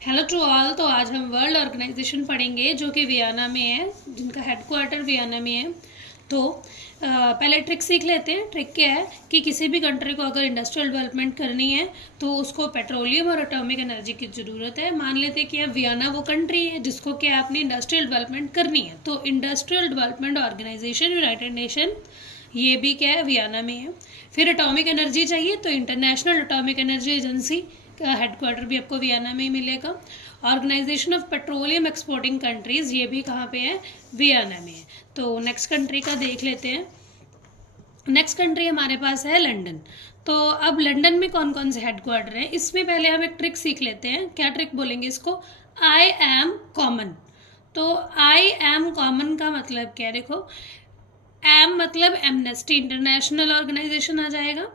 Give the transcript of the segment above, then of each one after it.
Hello to all. तो आज हम वर्ल्ड ऑर्गेनाइजेशन पढ़ेंगे जो कि वियना में है, जिनका हेडक्वार्टर वियना में है। तो पहले ट्रिक सीख लेते हैं। ट्रिक क्या है कि किसी भी कंट्री को अगर इंडस्ट्रियल डेवलपमेंट करनी है तो उसको पेट्रोलियम और एटॉमिक एनर्जी की ज़रूरत है। मान लेते हैं कि अब वियना वो कंट्री है जिसको क्या अपनी इंडस्ट्रियल डेवलपमेंट करनी है, तो industrial development organisation United Nation ये भी क्या है वियना में है। फिर एटॉमिक एनर्जी चाहिए तो इंटरनेशनल एटॉमिक एनर्जी एजेंसी का हेडक्वार्टर भी आपको वियना में ही मिलेगा। Organisation of Petroleum Exporting Countries ये भी कहाँ पे है, वियना में है। तो नेक्स्ट कंट्री का देख लेते हैं। नेक्स्ट कंट्री हमारे पास है लंदन। तो अब लंदन में कौन कौन से हेडक्वार्टर हैं, इसमें पहले हम एक ट्रिक सीख लेते हैं। क्या ट्रिक बोलेंगे इसको, आई एम कॉमन। तो आई एम कॉमन का मतलब क्या है, देखो एम मतलब एमनेस्टी इंटरनेशनल ऑर्गेनाइजेशन आ जाएगा।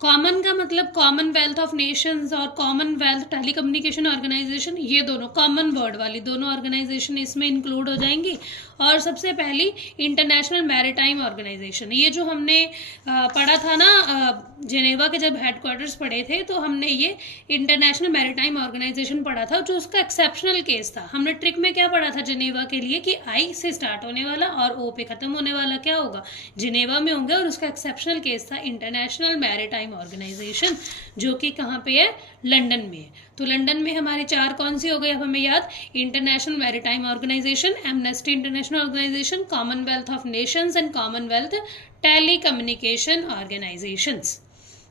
कॉमन का मतलब कॉमनवेल्थ ऑफ नेशंस और कॉमनवेल्थ टेलीकम्युनिकेशन ऑर्गेनाइजेशन, ये दोनों कॉमन वर्ड वाली दोनों ऑर्गेनाइजेशन इसमें इंक्लूड हो जाएंगी। और सबसे पहली इंटरनेशनल मैरीटाइम ऑर्गेनाइजेशन, ये जो हमने पढ़ा था ना जेनेवा के जब हेडक्वार्टर्स पढ़े थे, तो हमने ये इंटरनेशनल मैरीटाइम ऑर्गेनाइजेशन पढ़ा था जो उसका एक्सेप्शनल केस था। हमने ट्रिक में क्या पढ़ा था जेनेवा के लिए कि आई से स्टार्ट होने वाला और ओ पे खत्म होने वाला क्या होगा, जेनेवा में होंगे, और उसका एक्सेप्शनल केस था इंटरनेशनल मैरीटाइम ऑर्गेनाइजेशन जो कि कहाँ पे है, लंदन में है। तो लंदन में हमारी चार कौन सी हो गई अब हमें याद, International Maritime Organisation, Amnesty International Organisation, Commonwealth of Nations and Commonwealth Telecommunication Organisations.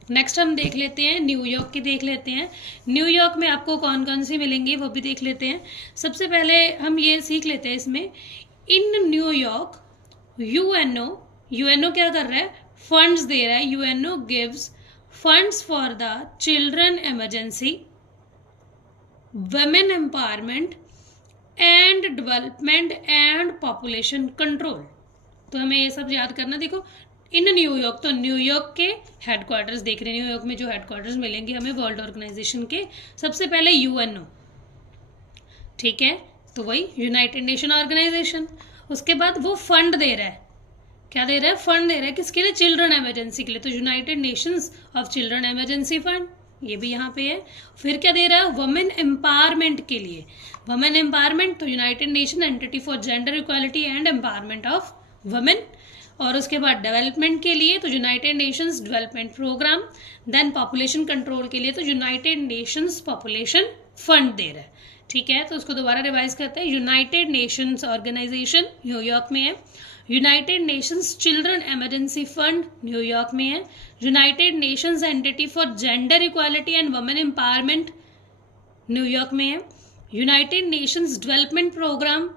Next हम देख लेते हैं न्यूयॉर्क की, देख लेते हैं न्यूयॉर्क में आपको कौन कौन सी मिलेंगी वो भी देख लेते हैं। सबसे पहले हम ये सीख लेते हैं इसमें, इन न्यूयॉर्क यूएनओ, यूएनओ क्या कर रहा है, फंड्स दे रहा है। UNO gives funds for the children emergency, women empowerment and development and population control. तो हमें ये सब याद करना। देखो इन न्यूयॉर्क, तो न्यूयॉर्क के हेडक्वार्टर्स देख रहे हैं, न्यूयॉर्क में जो हेडक्वार्टर्स मिलेंगे हमें वर्ल्ड ऑर्गेनाइजेशन के, सबसे पहले यूएनओ, ठीक है, तो वही यूनाइटेड नेशन ऑर्गेनाइजेशन। उसके बाद वो फंड दे रहा है, क्या दे रहा है, फंड दे रहा है किसके लिए, चिल्ड्रन इमरजेंसी के लिए, तो United Nations of children Emergency fund, ये भी यहाँ पे है। फिर क्या दे रहा है, वुमेन एम्पावरमेंट के लिए, वुमेन एम्पावरमेंट तो United Nation Entity for Gender Equality and Empowerment of Women. और उसके बाद डेवलपमेंट के लिए तो United Nations Development Programme, then population control के लिए तो यूनाइटेड नेशंस पॉपुलेशन फंड दे रहा है, ठीक है। तो उसको दोबारा रिवाइज करते हैं। यूनाइटेड नेशंस ऑर्गेनाइजेशन न्यूयॉर्क में है, United Nations Children Emergency Fund New York में है, United Nations Entity for Gender Equality and Women Empowerment New York में है, United Nations Development Programme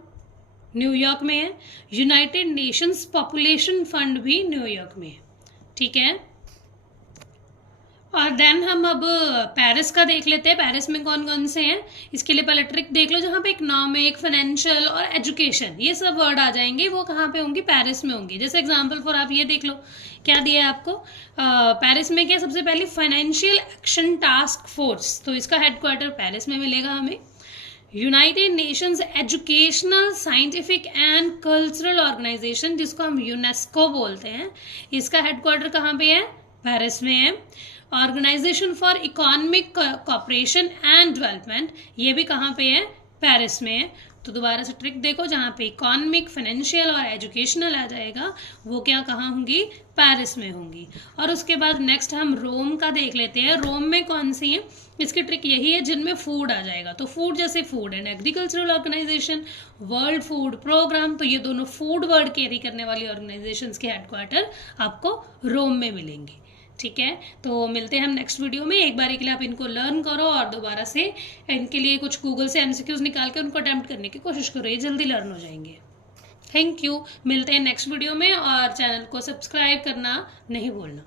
New York में है, यूनाइटेड नेशंस पॉपुलेशन फंड भी न्यूयॉर्क में है, ठीक है। और देन हम अब पेरिस का देख लेते हैं। पेरिस में कौन कौन से हैं, इसके लिए पहले ट्रिक देख लो, जहाँ पे इकोनॉमिक, फाइनेंशियल और एजुकेशन ये सब वर्ड आ जाएंगे, वो कहाँ पे होंगी, पेरिस में होंगी। जैसे एग्जांपल फॉर आप ये देख लो, क्या दिया है आपको, पेरिस में क्या, सबसे पहले फाइनेंशियल एक्शन टास्क फोर्स, तो इसका हेडक्वार्टर पेरिस में मिलेगा हमें। United Nations Educational, Scientific and Cultural Organisation, जिसको हम यूनेस्को बोलते हैं, इसका हेडक्वार्टर कहाँ पे है, पेरिस में है। Organisation for Economic Cooperation and Development, ये भी कहाँ पे है, पेरिस में है। तो दोबारा से ट्रिक देखो, जहाँ पे इकोनॉमिक, फाइनेंशियल और एजुकेशनल आ जाएगा वो क्या कहाँ होंगी, पेरिस में होंगी। और उसके बाद नेक्स्ट हम रोम का देख लेते हैं। रोम में कौन सी है, इसकी ट्रिक यही है जिनमें फूड आ जाएगा, तो फूड जैसे Food and Agricultural Organisation, World Food Programme, तो ये दोनों फूड वर्ड कैरी करने वाली ऑर्गेनाइजेशंस के हेडक्वार्टर आपको रोम में मिलेंगे, ठीक है। तो मिलते हैं हम नेक्स्ट वीडियो में। एक बार के लिए आप इनको लर्न करो और दोबारा से इनके लिए कुछ गूगल से एमसीक्यूज निकाल के उनको अटेम्प्ट करने की कोशिश करो, ये जल्दी लर्न हो जाएंगे। थैंक यू, मिलते हैं नेक्स्ट वीडियो में, और चैनल को सब्सक्राइब करना नहीं भूलना।